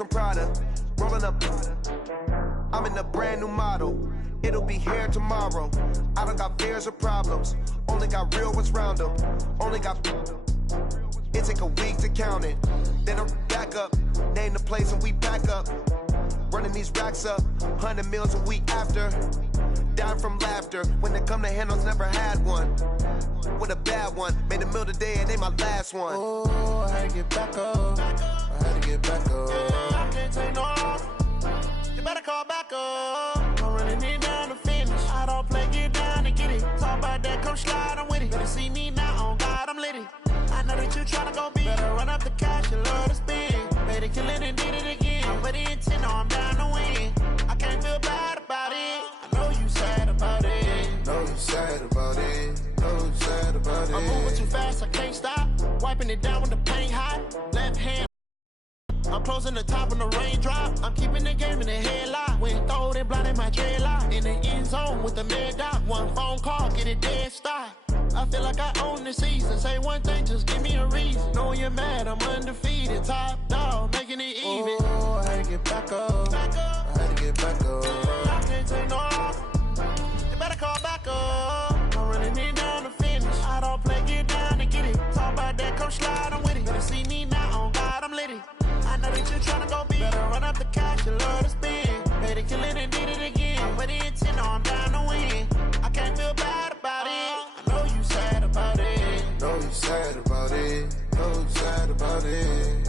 from Prada. Rolling up, I'm in a brand new model. It'll be here tomorrow. I don't got fears or problems. Only got real ones round them. Only got. It take a week to count it. Then I'm back up. Name the place and we back up. Running these racks up. 100 meals a week after. Down from laughter. When they come to handles, never had one. With a bad one. Made a meal today and ain't my last one. Oh, I had to get back up. I had to get back up. I can't take no off. You better call back up. I'm running it down to finish. I don't play, get down and get it. Talk about that, come slide, I'm with it. Better see me now, on God, I'm litty. I know that you tryna go big. Better run up the cash, you love to spin. Made it, kill it, and did it again. But the intent, no, I'm down to win. I can't feel bad about it. I know you sad about it. Know you sad about it. Know you sad about it. I'm moving too fast, I can't stop. Wiping it down when the paint hot. Left hand. I'm closing the top when the raindrop. I'm keeping the game in the headlock. When throw it blind in my dreadlock. In the end zone with the mad dot. One phone call, get it dead stop. I feel like I own the season. Say one thing, just give me a reason. Knowing you're mad, I'm undefeated. Top dog, making it even. Oh, I had to get back up. Back up. I had to get back up. I can't take no off. You better call back up. I'm running it down to finish. I don't play, get down and get it. Talk about that, come slide, I'm with it. Better see me now, on God, I'm litty. I know that you tryna go big. Better run up the cash, you love to spin. Made it, kill it, and did it again. But the intent, no, I'm down to win. I can't feel bad about it. I know you sad about it. Know you sad about it. Know you sad about it.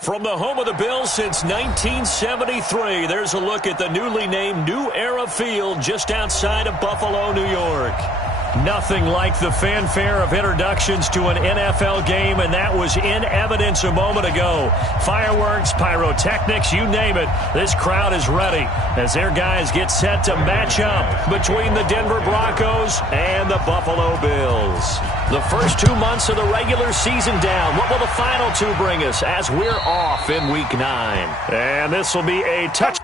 From the home of the Bills since 1973, there's a look at the newly named New Era Field just outside of Buffalo, New York. Nothing like the fanfare of introductions to an NFL game, and that was in evidence a moment ago. Fireworks, pyrotechnics, you name it. This crowd is ready as their guys get set to match up between the Denver Broncos and the Buffalo Bills. The first 2 months of the regular season down. What will the final two bring us as we're off in Week 9? And this will be a touch.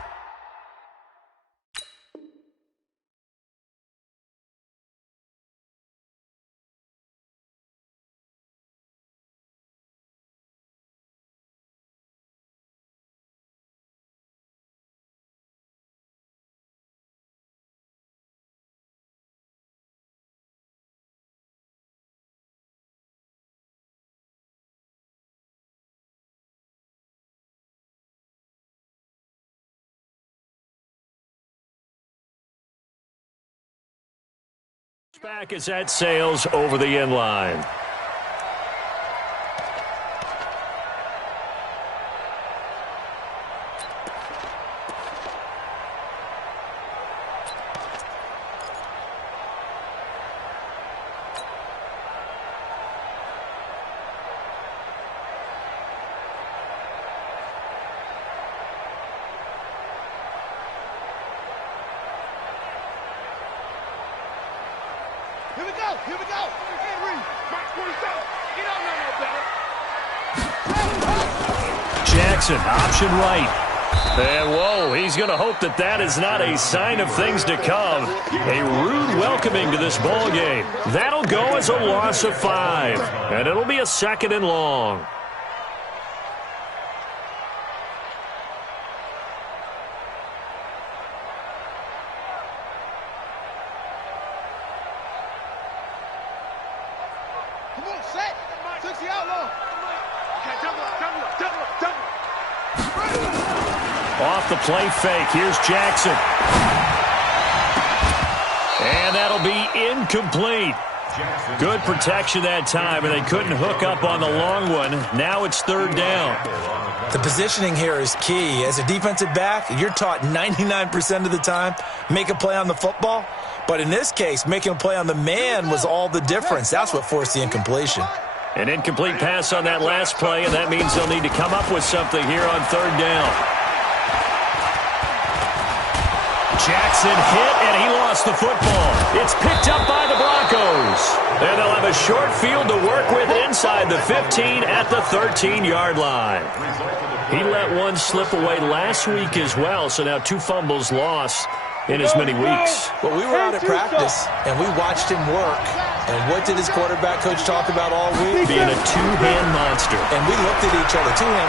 Back as that sails over the end line. Here we go. Here we go. Henry, Mark 27. You don't know no better. Jackson, option right. And whoa, he's going to hope that that is not a sign of things to come. A rude welcoming to this ball game. That'll go as a loss of 5. And it'll be a 2nd and long. Off the play fake. Here's Jackson. And that'll be incomplete. Good protection that time, and they couldn't hook up on the long one. Now it's third down. The positioning here is key. As a defensive back, you're taught 99% of the time, make a play on the football. But in this case, making a play on the man was all the difference. That's what forced the incompletion. An incomplete pass on that last play, and that means they'll need to come up with something here on third down. Jackson hit, and he lost the football. It's picked up by the Broncos. And they'll have a short field to work with inside the 15 at the 13-yard line. He let one slip away last week as well, so now 2 fumbles lost in as many weeks. Well, we were out at practice, and we watched him work. And what did his quarterback coach talk about all week? Being a two-hand monster. And we looked at each other. Two-hand.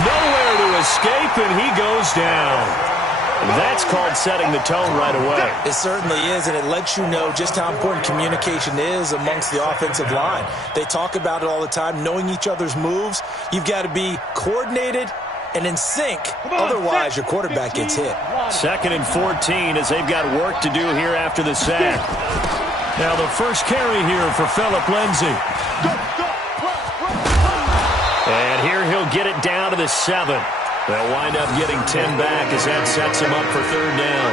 Nowhere to escape, and he goes down. That's called setting the tone right away. It certainly is, and it lets you know just how important communication is amongst the offensive line. They talk about it all the time, knowing each other's moves. You've got to be coordinated and in sync. Otherwise, your quarterback gets hit. 2nd and 14 as they've got work to do here after the sack. Now the first carry here for Phillip Lindsay. And here he'll get it down to the 7. They'll wind up getting 10 back as that sets him up for third down.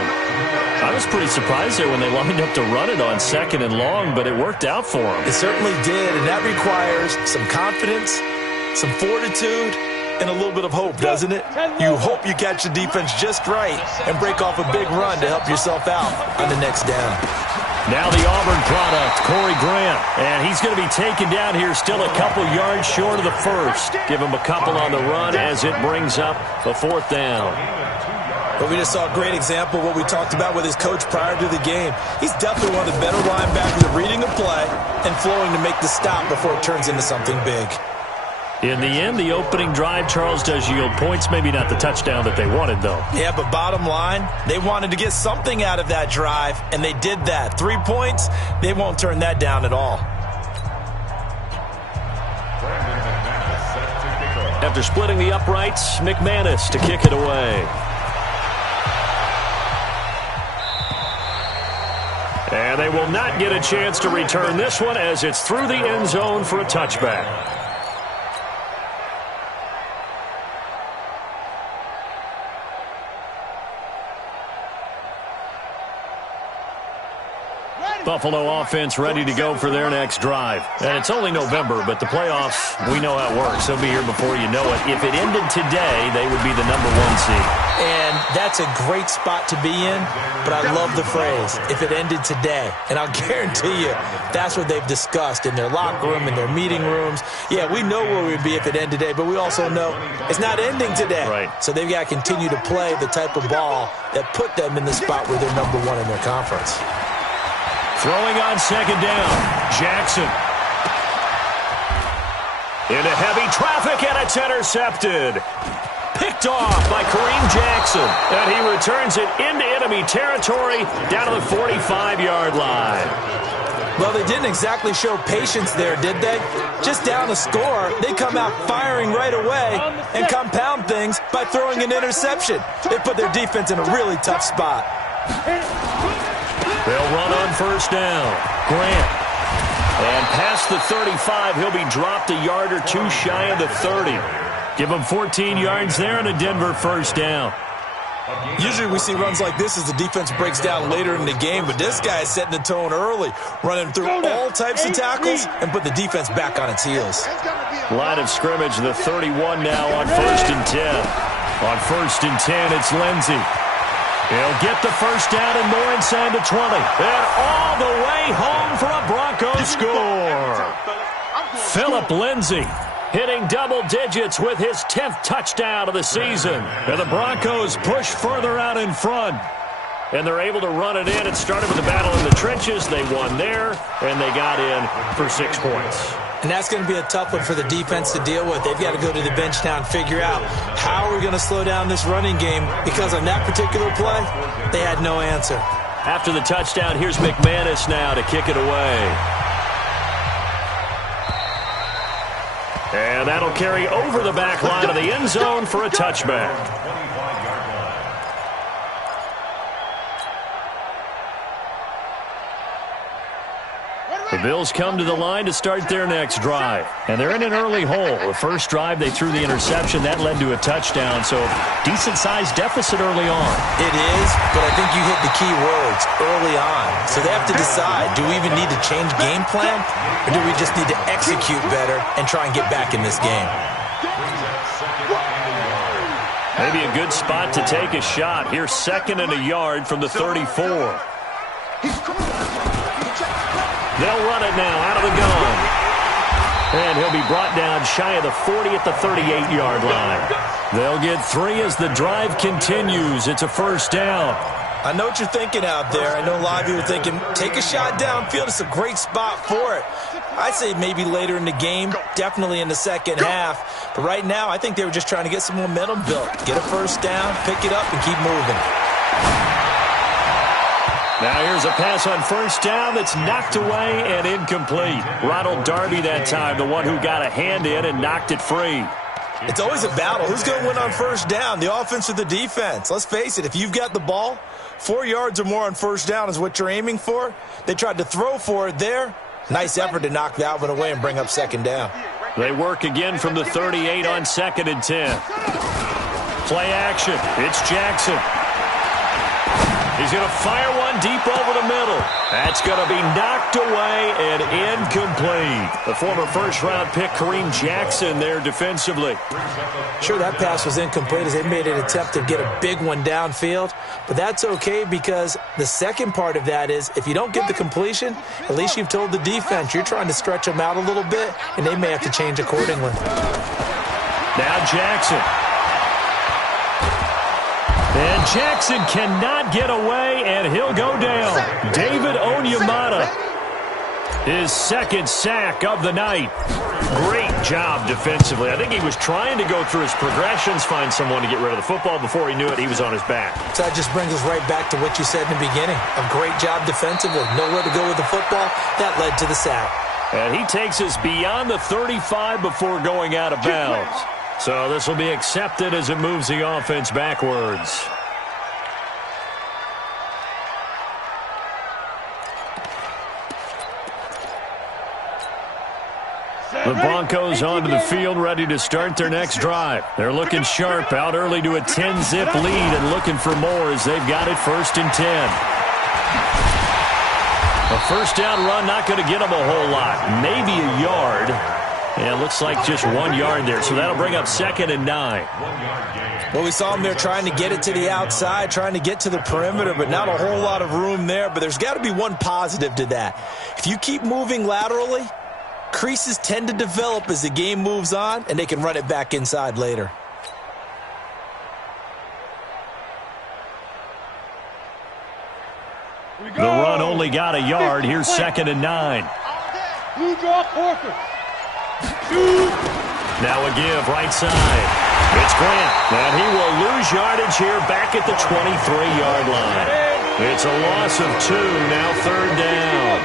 I was pretty surprised there when they lined up to run it on 2nd and long, but it worked out for them. It certainly did, and that requires some confidence, some fortitude, and a little bit of hope, doesn't it? You hope you catch the defense just right and break off a big run to help yourself out on the next down. Now the Auburn product, Corey Grant. And he's going to be taken down here still a couple yards short of the first. Give him a couple on the run as it brings up the 4th down. But we just saw a great example of what we talked about with his coach prior to the game. He's definitely one of the better linebackers at reading a play and flowing to make the stop before it turns into something big. In the end, the opening drive, Charles, does yield points. Maybe not the touchdown that they wanted, though. Yeah, but bottom line, they wanted to get something out of that drive, and they did that. 3 points, they won't turn that down at all. After splitting the uprights, McManus to kick it away. And they will not get a chance to return this one as it's through the end zone for a touchback. Buffalo offense ready to go for their next drive. And it's only November, but the playoffs, we know how it works. They'll be here before you know it. If it ended today, they would be the number 1 seed. And that's a great spot to be in, but I love the phrase, if it ended today. And I'll guarantee you, that's what they've discussed in their locker room, in their meeting rooms. Yeah, we know where we'd be if it ended today, but we also know it's not ending today. Right. So they've got to continue to play the type of ball that put them in the spot where they're number 1 in their conference. Throwing on 2nd down, Jackson. Into heavy traffic, and it's intercepted. Picked off by Kareem Jackson. And he returns it into enemy territory down to the 45-yard line. Well, they didn't exactly show patience there, did they? Just down the score, they come out firing right away and compound things by throwing an interception. They put their defense in a really tough spot. They'll run on 1st down. Grant. And past the 35, he'll be dropped a yard or 2 shy of the 30. Give him 14 yards there and a Denver 1st down. Usually we see runs like this as the defense breaks down later in the game, but this guy is setting the tone early, running through all types of tackles and put the defense back on its heels. Line of scrimmage, the 31 now on 1st and 10. On 1st and 10, it's Lindsay. He'll get the 1st down and more inside the 20. And all the way home for a Broncos score. Phillip Lindsay hitting double digits with his 10th touchdown of the season. And the Broncos push further out in front. And they're able to run it in. It started with the battle in the trenches. They won there, and they got in for 6 points. And that's going to be a tough one for the defense to deal with. They've got to go to the bench now and figure out how are we going to slow down this running game, because on that particular play, they had no answer. After the touchdown, here's McManus now to kick it away. And that'll carry over the back line of the end zone for a touchback. The Bills come to the line to start their next drive. And they're in an early hole. The first drive, they threw the interception. That led to a touchdown. So decent-sized deficit early on. It is, but I think you hit the key words, early on. So they have to decide, do we even need to change game plan? Or do we just need to execute better and try and get back in this game? Maybe a good spot to take a shot. Here's 2nd and a yard from the 34. They'll run it now out of the gun. And he'll be brought down shy of the 40 at the 38-yard line. They'll get 3 as the drive continues. It's a first down. I know what you're thinking out there. I know a lot of you are thinking, take a shot downfield. It's a great spot for it. I'd say maybe later in the game, definitely in the second half. But right now, I think they were just trying to get some momentum built. Get a first down, pick it up, and keep moving. Now here's a pass on first down that's knocked away and incomplete. Ronald Darby that time, the one who got a hand in and knocked it free. It's always a battle. Who's going to win on first down, the offense or the defense? Let's face it, if you've got the ball, 4 yards or more on first down is what you're aiming for. They tried to throw for it there. Nice effort to knock that one away and bring up second down. They work again from the 38 on 2nd and 10. Play action. It's Jackson. He's going to fire one deep over the middle. That's going to be knocked away and incomplete. The former first-round pick, Kareem Jackson, there defensively. Sure, that pass was incomplete as they made an attempt to get a big one downfield. But that's okay because the second part of that is if you don't get the completion, at least you've told the defense you're trying to stretch them out a little bit, and they may have to change accordingly. Now Jackson. And Jackson cannot get away, and he'll go down. David Onyemata, his 2nd sack of the night. Great job defensively. I think he was trying to go through his progressions, find someone to get rid of the football. Before he knew it, he was on his back. So that just brings us right back to what you said in the beginning. A great job defensively. Nowhere to go with the football. That led to the sack. And he takes us beyond the 35 before going out of bounds. So this will be accepted as it moves the offense backwards. The Broncos onto the field, ready to start their next drive. They're looking sharp, out early to a 10-zip lead and looking for more as they've got it 1st and 10. A first down run not going to get them a whole lot, maybe a yard. Yeah, it looks like just 1 yard there, so that'll bring up 2nd and 9. Well, we saw them there trying to get it to the outside, trying to get to the perimeter, but not a whole lot of room there. But there's got to be one positive to that. If you keep moving laterally, creases tend to develop as the game moves on, and they can run it back inside later. The run only got a yard. Here's 2nd and 9. You draw Corker. Now a give right side. It's Grant. And he will lose yardage here back at the 23-yard line. It's a loss of 2. Now 3rd down.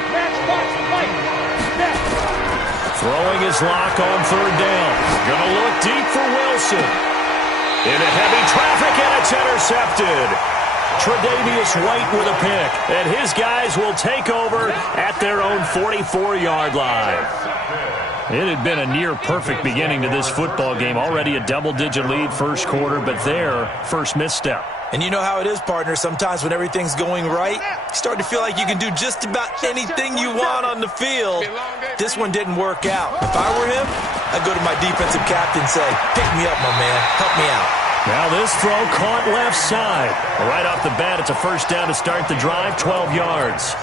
Throwing his lock on 3rd down. Going to look deep for Wilson. Into heavy traffic, and it's intercepted. Tre'Davious White with a pick, and his guys will take over at their own 44-yard line. It had been a near-perfect beginning to this football game. Already a double-digit lead first quarter, but their first misstep. And you know how it is, partner. Sometimes when everything's going right, you start to feel like you can do just about anything you want on the field. This one didn't work out. If I were him, I'd go to my defensive captain and say, pick me up, my man. Help me out. Now this throw caught left side. Right off the bat, it's a first down to start the drive, 12 yards.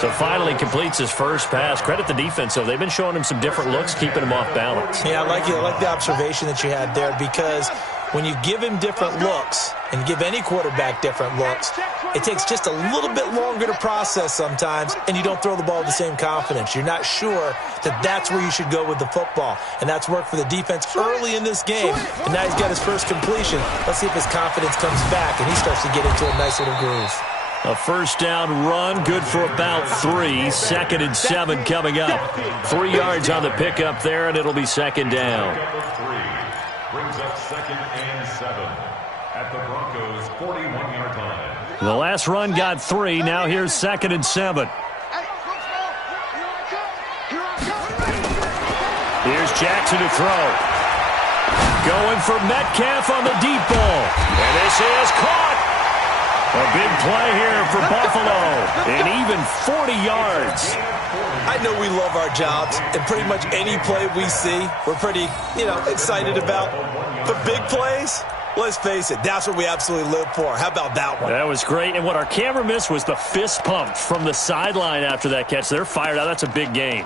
So finally completes his first pass. Credit the defense, though. They've been showing him some different looks, keeping him off balance. Yeah, I like the observation that you had there, because when you give him different looks and give any quarterback different looks, it takes just a little bit longer to process sometimes, and you don't throw the ball with the same confidence. You're not sure that that's where you should go with the football, and that's worked for the defense early in this game. And now he's got his first completion. Let's see if his confidence comes back and he starts to get into a nice little groove. A first down run, good for about 3. 2nd and 7 coming up. 3 yards on the pickup there, and it'll be 2nd down. Brings up 2nd and 7 at the Broncos' 41-yard line. The last run got 3. Now here's 2nd and 7. Here's Jackson to throw. Going for Metcalf on the deep ball. And this is caught. A big play here for Buffalo. And even 40 yards. I know we love our jobs, and pretty much any play we see, we're pretty, excited about. But big plays, let's face it, that's what we absolutely live for. How about that one? That was great. And what our camera missed was the fist pump from the sideline after that catch. They're fired out. That's a big gain.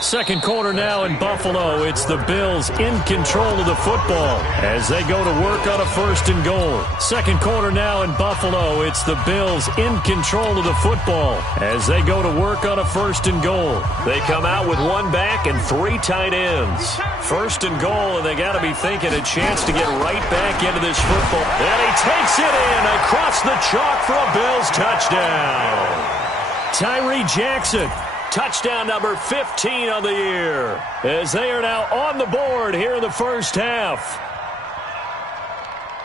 Second quarter now in Buffalo. It's the Bills in control of the football as they go to work on a 1st and goal. Second quarter now in Buffalo. It's the Bills in control of the football as they go to work on a 1st and goal. They come out with 1 back and 3 tight ends. 1st and goal, and they got to be thinking a chance to get right back into this football. And he takes it in across the chalk for a Bills touchdown. Tyree Jackson. Touchdown number 15 on the year as they are now on the board here in the first half.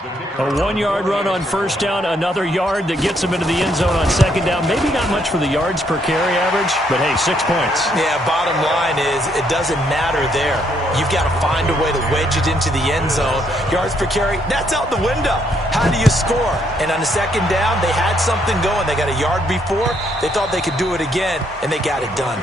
A 1-yard run on first down, another yard that gets them into the end zone on second down. Maybe not much for the yards per carry average, but hey, 6 points. Yeah, bottom line is it doesn't matter there. You've got to find a way to wedge it into the end zone. Yards per carry, that's out the window. How do you score? And on the second down, they had something going. They got a yard before. They thought they could do it again, and they got it done.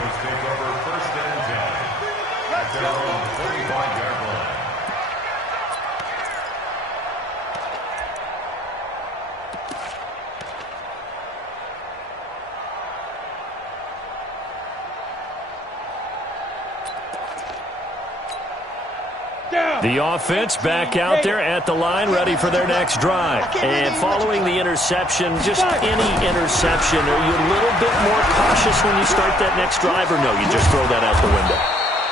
The offense back out there at the line, ready for their next drive. And following the interception, just any interception, are you a little bit more cautious when you start that next drive, or no, you just throw that out the window?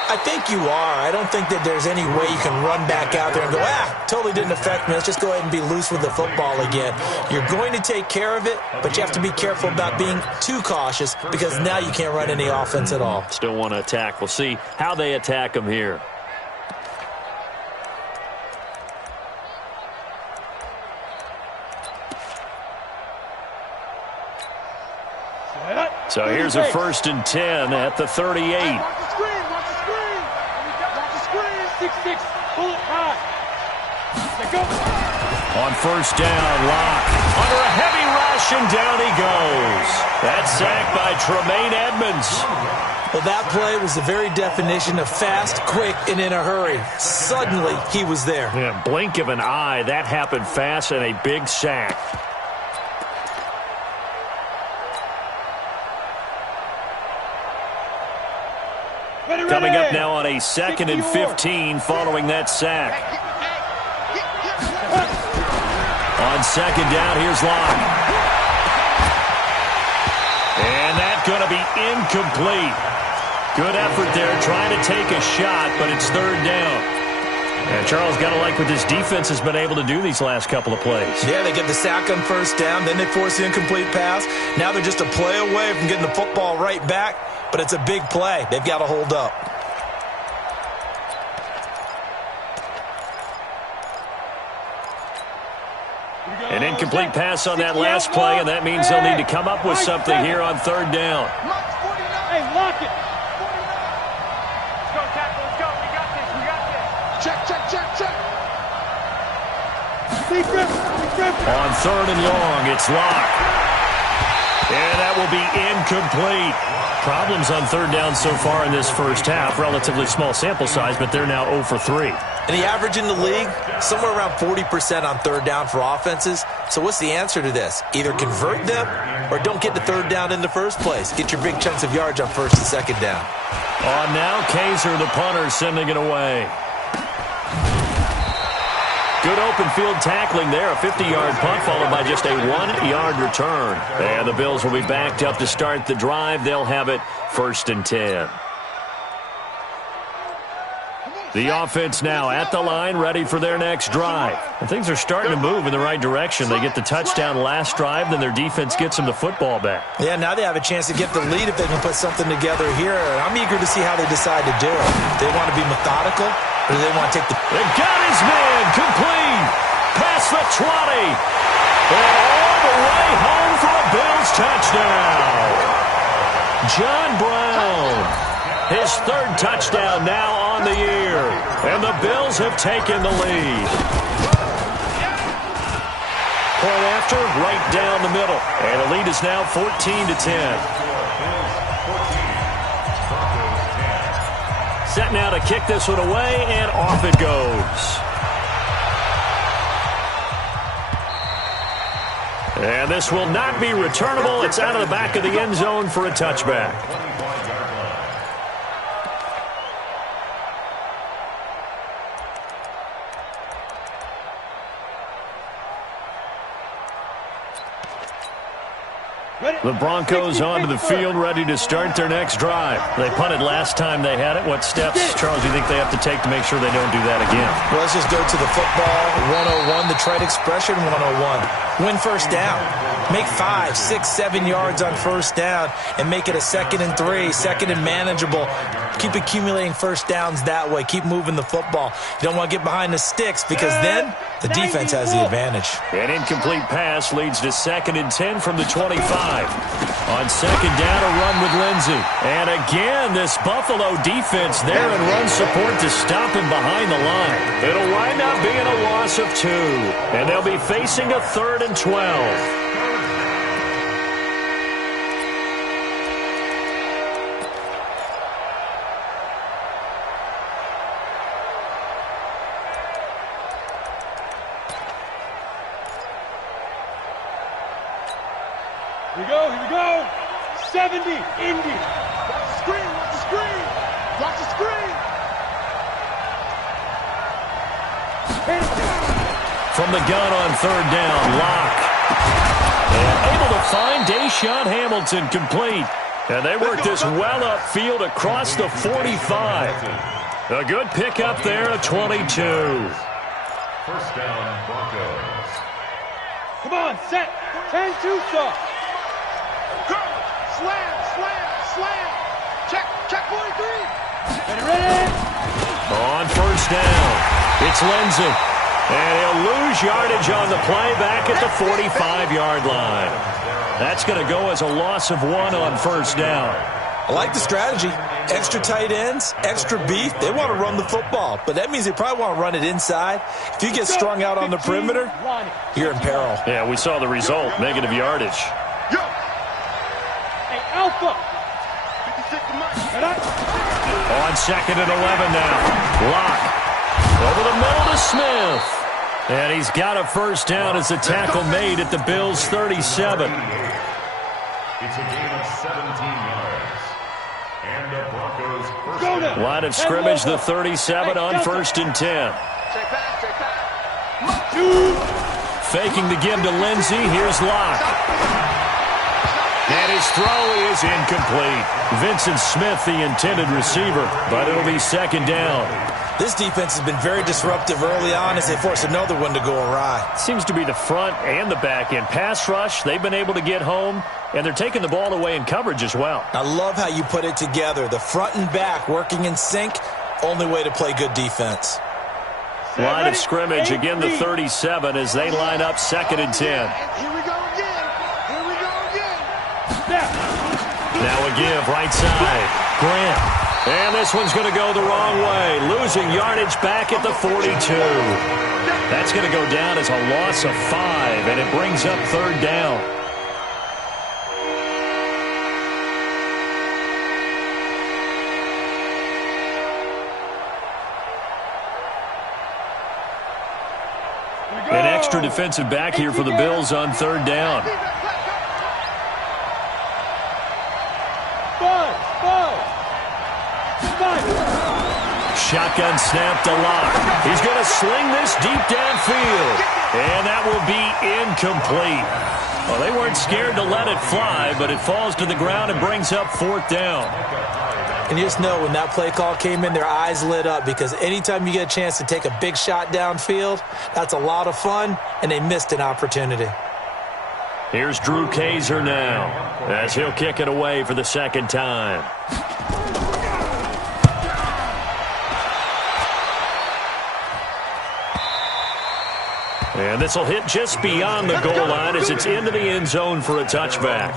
I think you are. I don't think that there's any way you can run back out there and go, totally didn't affect me. Let's just go ahead and be loose with the football again. You're going to take care of it, but you have to be careful about being too cautious because now you can't run any offense at all. Still want to attack. We'll see how they attack them here. So here's a 1st and 10 at the 38. Watch the screen, watch the screen. Watch the screen. 6-6, pull it high. There go. On first down, Locke under a heavy rush, and down he goes. That's sacked by Tremaine Edmonds. Well, that play was the very definition of fast, quick, and in a hurry. Suddenly, he was there. Yeah, blink of an eye, that happened fast, and a big sack. Coming up now on a 2nd and 15 following that sack. On second down, here's Locke. And that's going to be incomplete. Good effort there trying to take a shot, but it's 3rd down. And Charles, got to like what this defense has been able to do these last couple of plays. Yeah, they get the sack on first down, then they force the incomplete pass. Now they're just a play away from getting the football right back. But it's a big play. They've got to hold up. An incomplete pass on that last play, and that means they'll need to come up with something here on 3rd down. Hey, lock it. Let's go, tackle. Let's go. We got this. We got this. Check. On 3rd and long, it's Locke. And that will be incomplete. Problems on 3rd down so far in this first half. Relatively small sample size, but they're now 0 for 3. And the average in the league, somewhere around 40% on 3rd down for offenses. So what's the answer to this? Either convert them or don't get to 3rd down in the first place. Get your big chunks of yards on 1st and 2nd down. On now, Kaiser, the punter, sending it away. Good open field tackling there. A 50-yard punt followed by just a 1-yard return. And the Bills will be backed up to start the drive. They'll have it 1st and 10. The offense now at the line, ready for their next drive. And things are starting to move in the right direction. They get the touchdown last drive, then their defense gets them the football back. Yeah, now they have a chance to get the lead if they can put something together here. I'm eager to see how they decide to do it. They want to be methodical, or do they want to take the... They got his man complete. Past the 20. And all the way home for a Bills touchdown. John Brown. His third touchdown now on the year. And the Bills have taken the lead. Point after, right down the middle. And the lead is now 14-10. Set now to kick this one away, and off it goes. And this will not be returnable. It's out of the back of the end zone for a touchback. The Broncos onto the field, ready to start their next drive. They punted last time they had it. What steps, Charles, do you think they have to take to make sure they don't do that again? Well, let's just go to the football 101, the trade expression 101. Win first down. Make 5, 6, 7 yards on first down and make it a 2nd and 3, 2nd and manageable. Keep accumulating first downs that way. Keep moving the football. You don't want to get behind the sticks because then the defense has the advantage. An incomplete pass leads to 2nd and 10 from the 25. On 2nd down, a run with Lindsey. And again, this Buffalo defense there in run support to stop him behind the line. It'll wind up being a loss of 2. And they'll be facing a 3rd and 12. Here we go. 70, Indy. Watch the screen. Watch the screen. From the gun on 3rd down, Locke. And able to find Deshaun Hamilton complete. And they work this well upfield across the 45. A good pickup there at 22. First down, Broncos. Come on, set. 10-2 soft. Slam. Check 43. Ready. On 1st down, it's Lindsey. And he'll lose yardage on the play back at the 45-yard line. That's going to go as a loss of 1 on 1st down. I like the strategy. Extra tight ends, extra beef. They want to run the football, but that means they probably want to run it inside. If you get strung out on the perimeter, you're in peril. Yeah, we saw the result, negative yardage. Hey, Alpha. On 2nd and 11 now. Locke. Over the middle to Smith. And he's got a first down as the tackle made at the Bills' 37. It's a gain of 17 yards. And the Broncos first down. Line of scrimmage, the 37 on 1st and 10. Faking the give to Lindsey. Here's Locke. And his throw is incomplete. Vincent Smith, the intended receiver, but it'll be 2nd down. This defense has been very disruptive early on as they force another one to go awry. Seems to be the front and the back end. Pass rush, they've been able to get home, and they're taking the ball away in coverage as well. I love how you put it together. The front and back working in sync, only way to play good defense. Line of scrimmage, again the 37 as they line up 2nd and 10. Here we go again. Now a give, right side. Grant. And this one's going to go the wrong way. Losing yardage back at the 42. That's going to go down as a loss of 5, and it brings up 3rd down. An extra defensive back here for the Bills on 3rd down. Shotgun snap to Locke. He's going to sling this deep downfield. And that will be incomplete. Well, they weren't scared to let it fly, but it falls to the ground and brings up 4th down. And you just know when that play call came in, their eyes lit up because anytime you get a chance to take a big shot downfield, that's a lot of fun, and they missed an opportunity. Here's Drew Kaiser now as he'll kick it away for the 2nd time. And this will hit just beyond the goal line as it's into the end zone for a touchback.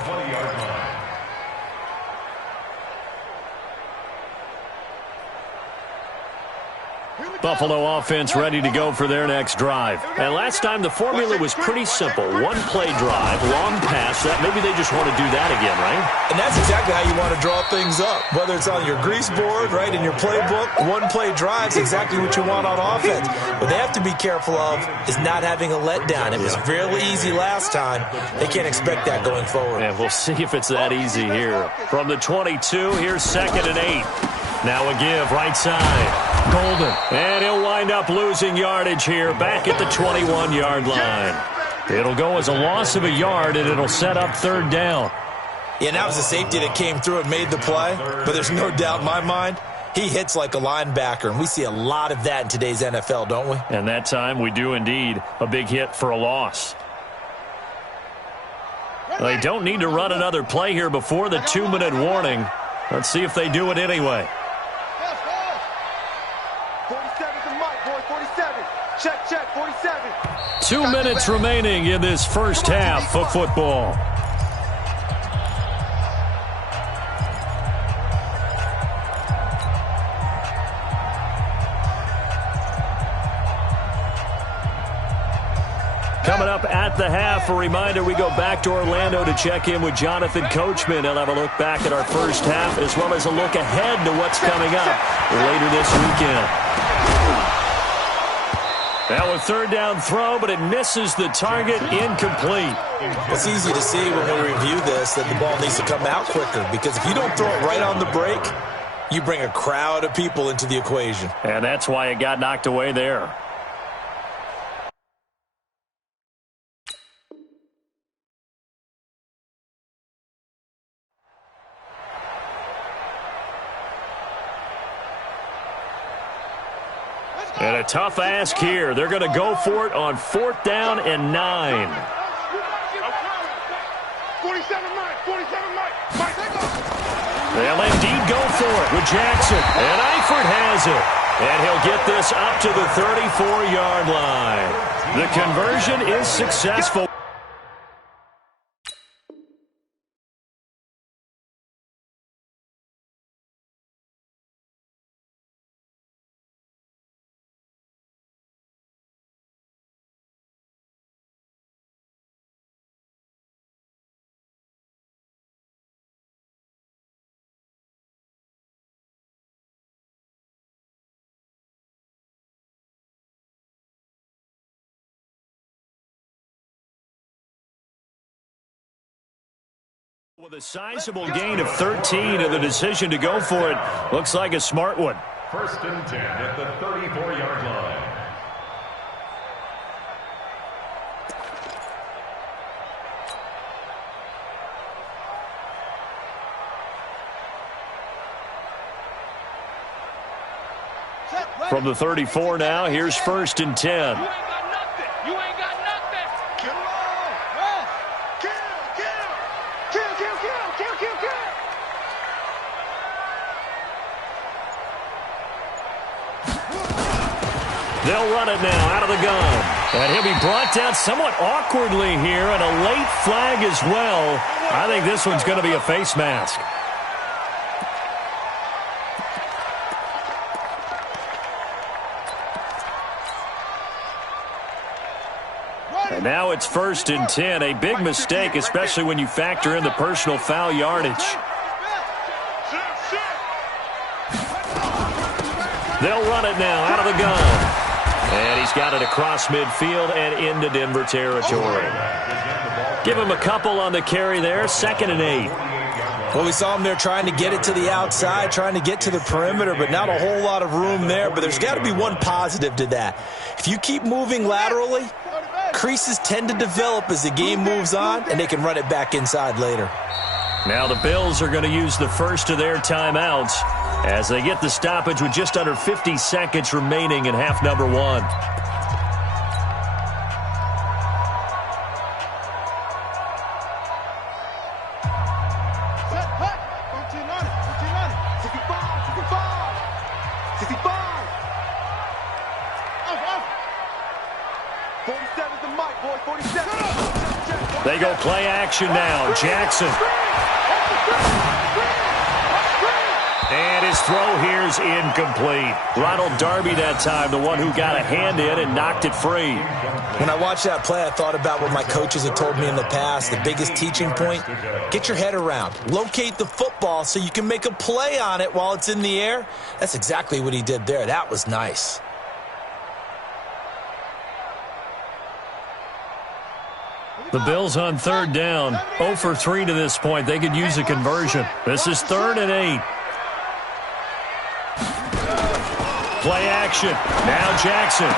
Buffalo offense ready to go for their next drive. And last time the formula was pretty simple. One play drive, long pass. That maybe they just want to do that again, right? And that's exactly how you want to draw things up. Whether it's on your grease board, right, in your playbook, one play drive is exactly what you want on offense. What they have to be careful of is not having a letdown. It was fairly easy last time. They can't expect that going forward. And we'll see if it's that easy here. From the 22, here's 2nd and 8. Now a give, right side. Golden. And he'll wind up losing yardage here back at the 21-yard line. It'll go as a loss of a yard, and it'll set up 3rd down. Yeah, that was a safety that came through and made the play. But there's no doubt in my mind, he hits like a linebacker. And we see a lot of that in today's NFL, don't we? And that time we do indeed. A big hit for a loss. They don't need to run another play here before the 2-minute warning. Let's see if they do it anyway. 2 minutes remaining in this first half of football. Coming up at the half, a reminder, we go back to Orlando to check in with Jonathan Coachman. He'll have a look back at our first half as well as a look ahead to what's coming up later this weekend. Now a 3rd down throw, but it misses the target, incomplete. It's easy to see when we review this that the ball needs to come out quicker because if you don't throw it right on the break, you bring a crowd of people into the equation. And that's why it got knocked away there. And a tough ask here. They're going to go for it on 4th down and 9. 47 Mike. They'll indeed go for it with Jackson. And Eifert has it. And he'll get this up to the 34-yard line. The conversion is successful. With a sizable gain of 13 and the decision to go for it looks like a smart one. 1st and 10 at the 34-yard line. From the 34 now, here's 1st and 10. They'll run it now out of the gun. And he'll be brought down somewhat awkwardly here, and a late flag as well. I think this one's going to be a face mask. And now it's 1st and 10. A big mistake, especially when you factor in the personal foul yardage. They'll run it now out of the gun. And he's got it across midfield and into Denver territory. Give him a couple on the carry there. 2nd and 8. Well, we saw him there trying to get it to the outside, trying to get to the perimeter, but not a whole lot of room there. But there's got to be one positive to that. If you keep moving laterally, creases tend to develop as the game moves on, and they can run it back inside later. Now the Bills are going to use the first of their timeouts as they get the stoppage with just under 50 seconds remaining in half number 1. They go play action now. Jackson. And his throw here is incomplete. Ronald Darby that time, the one who got a hand in and knocked it free. When I watched that play, I thought about what my coaches had told me in the past. The biggest teaching point, get your head around. Locate the football so you can make a play on it while it's in the air. That's exactly what he did there. That was nice. The Bills on third down, 0 for 3 to this point. They could use a conversion. This is 3rd and 8. Play action. Now Jackson.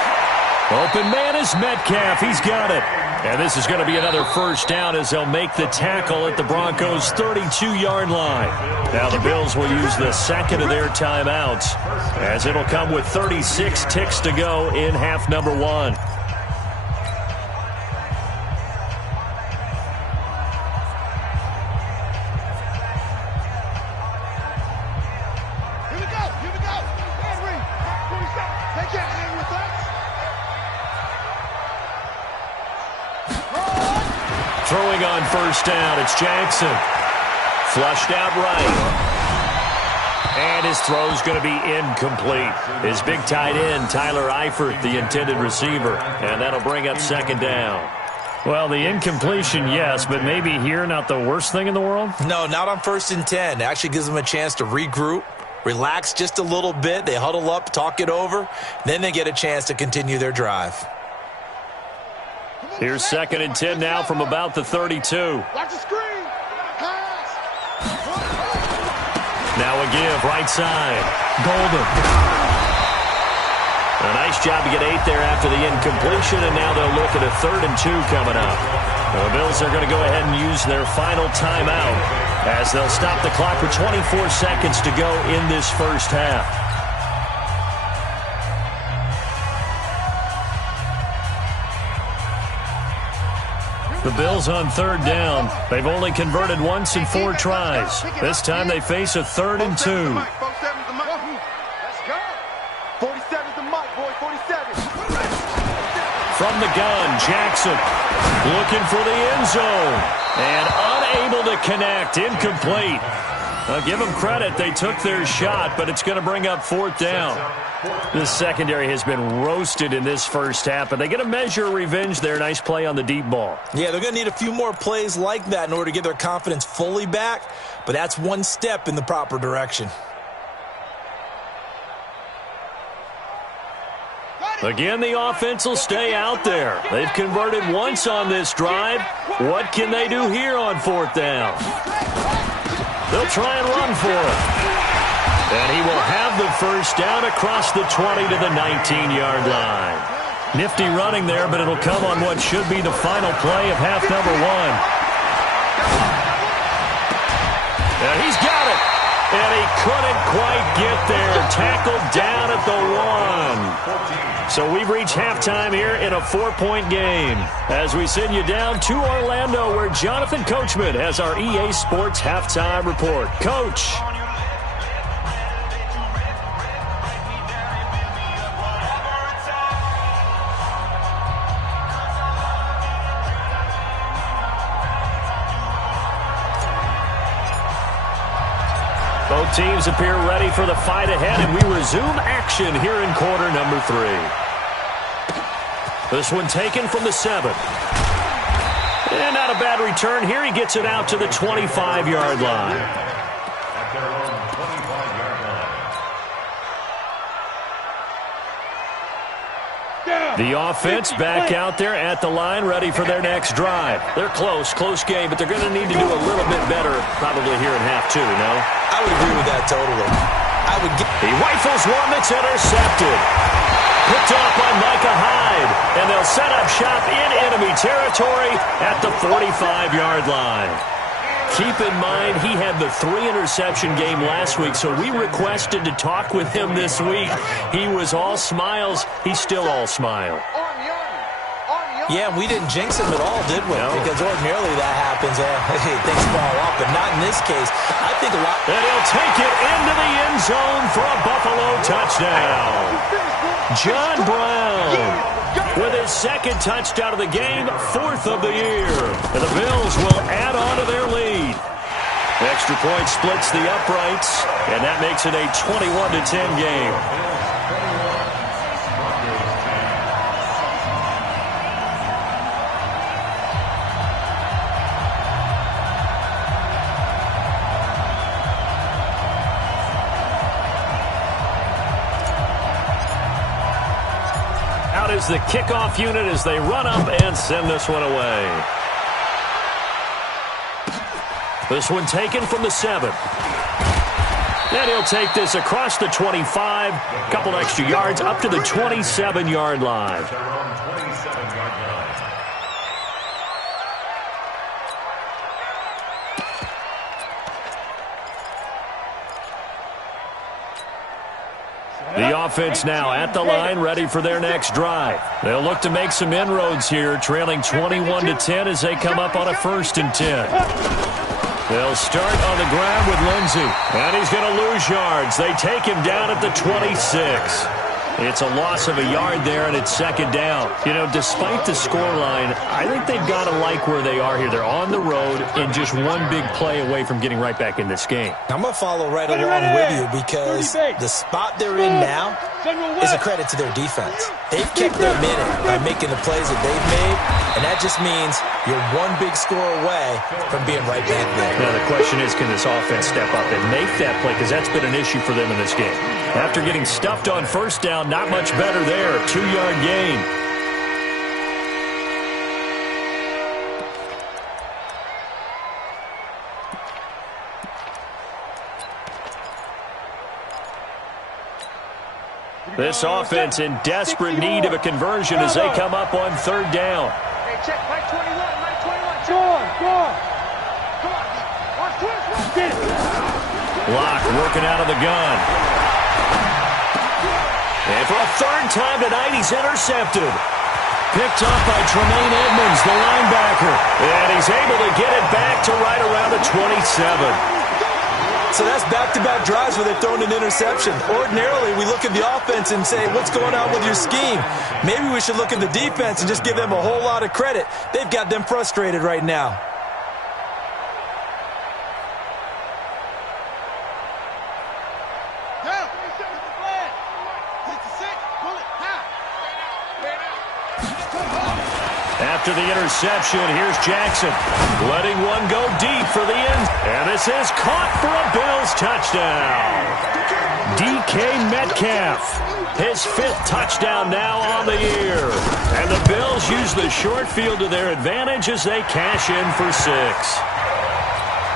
Open man is Metcalf. He's got it. And this is going to be another first down as they'll make the tackle at the Broncos' 32-yard line. Now the Bills will use the second of their timeouts as it'll come with 36 ticks to go in half number 1. Throwing on first down, it's Jackson. Flushed out right. And his throw's going to be incomplete. His big tight end, Tyler Eifert, the intended receiver. And that'll bring up second down. Well, the incompletion, yes, but maybe here not the worst thing in the world? No, not on 1st and 10. It actually gives them a chance to regroup, relax just a little bit. They huddle up, talk it over. Then they get a chance to continue their drive. Here's 2nd and 10 now from about the 32. Watch the screen. Pass. Now a give, right side. Golden. A nice job to get 8 there after the incompletion, and now they'll look at a 3rd and 2 coming up. The Bills are going to go ahead and use their final timeout as they'll stop the clock with 24 seconds to go in this first half. The Bills on third down. They've only converted once in 4 tries. This time they face a 3rd and 2. Let's go. 47's the mic, boy. 47. From the gun, Jackson looking for the end zone and unable to connect. Incomplete. I'll give them credit. They took their shot, but it's going to bring up 4th down. This secondary has been roasted in this first half, but they get a measure of revenge there. Nice play on the deep ball. Yeah, they're going to need a few more plays like that in order to get their confidence fully back, but that's one step in the proper direction. Again, the offense will stay out there. They've converted once on this drive. What can they do here on 4th down? They'll try and run for it. And he will have the first down across the 20 to the 19-yard line. Nifty running there, but it'll come on what should be the final play of half number 1. And he's got it. And he couldn't quite get there. Tackled down at the 1. So we've reached halftime here in a 4-point game as we send you down to Orlando where Jonathan Coachman has our EA Sports halftime report. Coach. Both teams appear ready for the fight ahead, and we resume action here in quarter number 3. This one taken from the 7. And not a bad return here. He gets it out to the 25-yard line. At their own 25-yard line. The offense back out there at the line, ready for their next drive. They're close game, but they're going to need to do a little bit better probably here in half 2, no? I would agree with that totally. He rifles one that's intercepted. Picked off by Micah Hyde. And they'll set up shop in enemy territory at the 45-yard line. Keep in mind, he had the 3-interception game last week, so we requested to talk with him this week. He was all smiles. He's still all smile. Yeah, we didn't jinx him at all, did we? No. Because ordinarily that happens. Things fall off, but not in this case. I think a lot. And he'll take it into the end zone for a Buffalo touchdown. John Brown with his 2nd touchdown of the game, 4th of the year. And the Bills will add on to their lead. extra point splits the uprights, and that makes it a 21-10 game. Out is the kickoff unit as they run up and send this one away. This one taken from the 7. And he'll take this across the 25, couple extra yards up to the 27-yard line. The offense now at the line, ready for their next drive. They'll look to make some inroads here, trailing 21-10 as they come up on a 1st and 10. They'll start on the ground with Lindsey, and he's going to lose yards. They take him down at the 26. It's a loss of a yard there, and it's 2nd down. You know, despite the scoreline, I think they've got to like where they are here. They're on the road and just one big play away from getting right back in this game. I'm going to follow right along with you because the spot they're in now is a credit to their defense. They've kept their minute by making the plays that they've made, and that just means you're one big score away from being right back there. Now, the question is, can this offense step up and make that play? Because that's been an issue for them in this game. After getting stuffed on 1st down, not much better there. 2-yard gain. This offense in desperate need of a conversion as they come up on 3rd down. Hey, check, Mike 21, Mike 21. Go on. Come on. Watch twist, get it. Locke working out of the gun. And for a 3rd time tonight, he's intercepted. Picked up by Tremaine Edmonds, the linebacker. And he's able to get it back to right around the 27. So that's back-to-back drives where they're throwing an interception. Ordinarily, we look at the offense and say, what's going on with your scheme? Maybe we should look at the defense and just give them a whole lot of credit. They've got them frustrated right now. After the interception, here's Jackson, letting one go deep for the end. And this is caught for a Bills touchdown. DK Metcalf, his 5th touchdown now on the year. And the Bills use the short field to their advantage as they cash in for 6.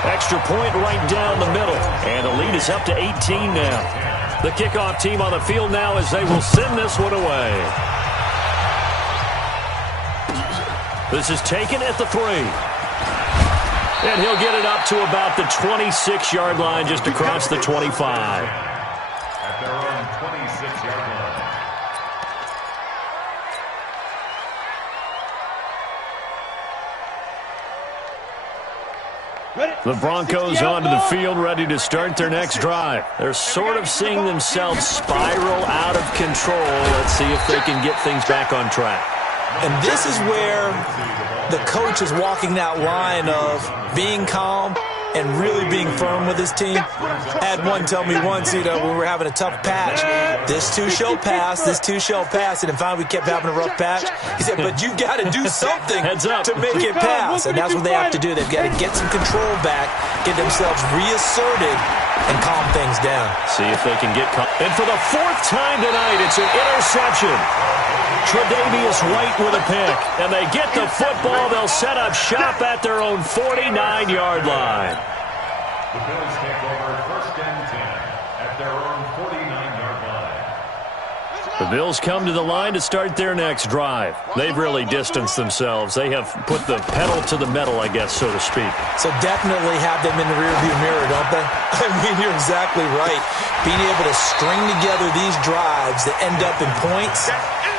Extra point right down the middle. And the lead is up to 18 now. The kickoff team on the field now as they will send this one away. This is taken at the 3. And he'll get it up to about the 26-yard line, just across the 25. At their own 26-yard line. The Broncos onto the field, ready to start their next drive. They're sort of seeing themselves spiral out of control. Let's see if they can get things back on track. And this is where the coach is walking that line of being calm and really being firm with his team. I had one tell me once, when we were having a tough patch, this too shall pass, this too shall pass. And finally we kept having a rough patch. He said, but you got to do something to make it pass. And that's what they have to do. They've got to get some control back, get themselves reasserted, and calm things down. See if they can get caught. And for the 4th time tonight, it's an interception. Tre'Davious White with a pick. And they get the football. They'll set up shop at their own 49-yard line. The Bills take over 1st and 10 at their own 49-yard line. The Bills come to the line to start their next drive. They've really distanced themselves. They have put the pedal to the metal, I guess, so to speak. So definitely have them in the rearview mirror, don't they? I mean, you're exactly right. Being able to string together these drives that end up in points,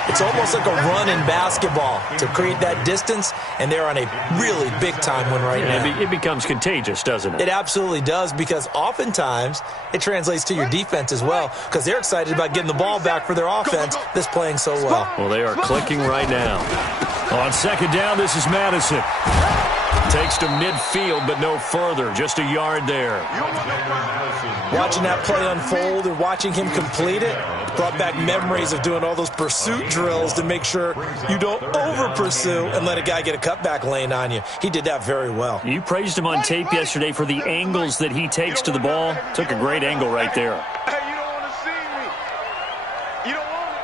it's almost like a run in basketball to create that distance, and they're on a really big-time one right now. It becomes contagious, doesn't it? It absolutely does, because oftentimes it translates to your defense as well, because they're excited about getting the ball back for their offense that's playing so well. Well, they are clicking right now. On 2nd down, this is Madison. Takes to midfield, but no further. Just a yard there. Watching that play unfold and watching him complete it brought back memories of doing all those pursuit drills to make sure you don't over-pursue and let a guy get a cutback lane on you. He did that very well. You praised him on tape yesterday for the angles that he takes to the ball. Took a great angle right there. Hey, you don't want to see me. You don't want it.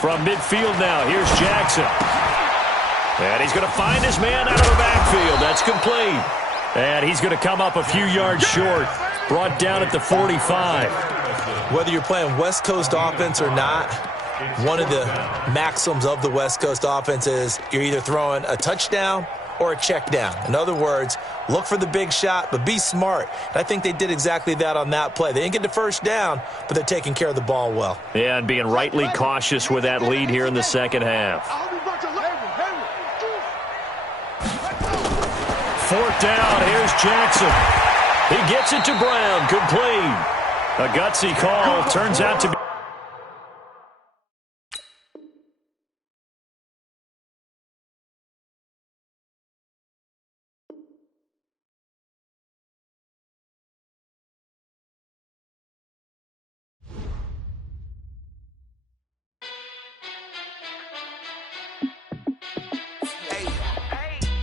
From midfield now, here's Jackson. And he's going to find his man out of the backfield. That's complete. And he's going to come up a few yards short. Brought down at the 45. Whether you're playing West Coast offense or not, one of the maxims of the West Coast offense is you're either throwing a touchdown or a check down. In other words, look for the big shot, but be smart. And I think they did exactly that on that play. They didn't get the first down, but they're taking care of the ball well. Yeah, and being rightly cautious with that lead here in the second half. Fourth down, here's Jackson. He gets it to Brown, complete. A gutsy call, turns out to be...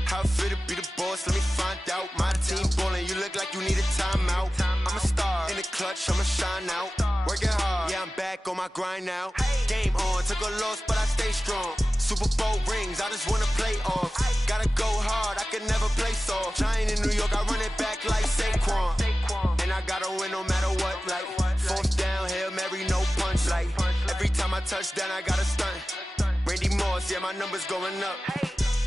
How fit to be the boss? Let me find out. My team ballin', you look like you need a timeout. I'm a star in the clutch, I'ma shine out. Working hard, yeah, I'm back on my grind now. Game on, took a loss, but I stay strong. Super Bowl rings, I just wanna play off. Gotta go hard, I can never play soft. Giant in New York, I run it back like Saquon. And I gotta win no matter what, like fourth down, Hail Mary, no punch. Like every time I touch down, I gotta stunt. Randy Moss, yeah, my numbers going up.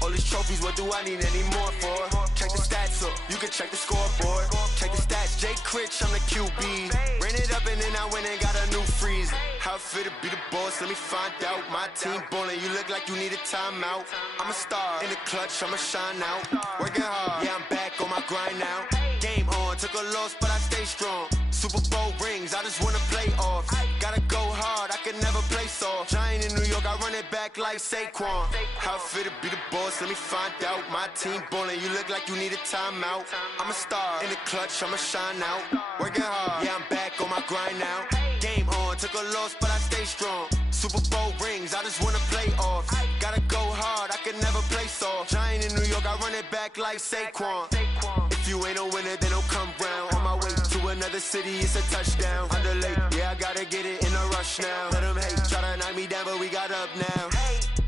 All these trophies, what do I need any more for? Check the stats up, you can check the scoreboard. Check the stats, Jay Critch, I'm the QB. Ran it up and then I went and got a new freeze. How fit to be the boss, let me find out. My team ballin', you look like you need a timeout. I'm a star in the clutch, I'ma shine out. Working hard, yeah, I'm back on my grind now. Game on, took a loss, but I stay strong. Super Bowl rings, I just wanna play off. Gotta go hard, I can never play soft. Giant in New York, I run it back like Saquon. How fit to be the boss, let me find out. My team ballin', you look like you need a timeout. I'm a star in the clutch, I'ma shine out. Working hard, yeah, I'm back on my grind now. Game on, took a loss, but I stay strong. Super Bowl rings, I just wanna play off. Gotta go hard, I can never play soft. Giant in New York, I run it back like Saquon. If you ain't a winner, then don't come round. On my way to another city, it's a touchdown. Underlay, yeah, I gotta get it in a rush now. Let them hate, try to knock me down, but we got up now.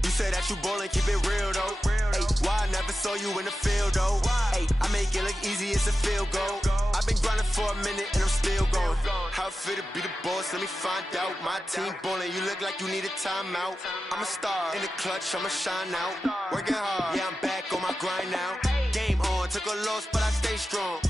You say that you ballin', keep it real though. Hey, why I never saw you in the field though? Hey, I make it look easy, it's a field goal. I've been grinding for a minute and I'm still going. How fit to be the boss, let me find out. My team ballin', you look like you need a timeout. I'm a star in the clutch, I'ma shine out. Working hard, yeah, I'm back on my grind now. Game on, took a loss, but I stay strong.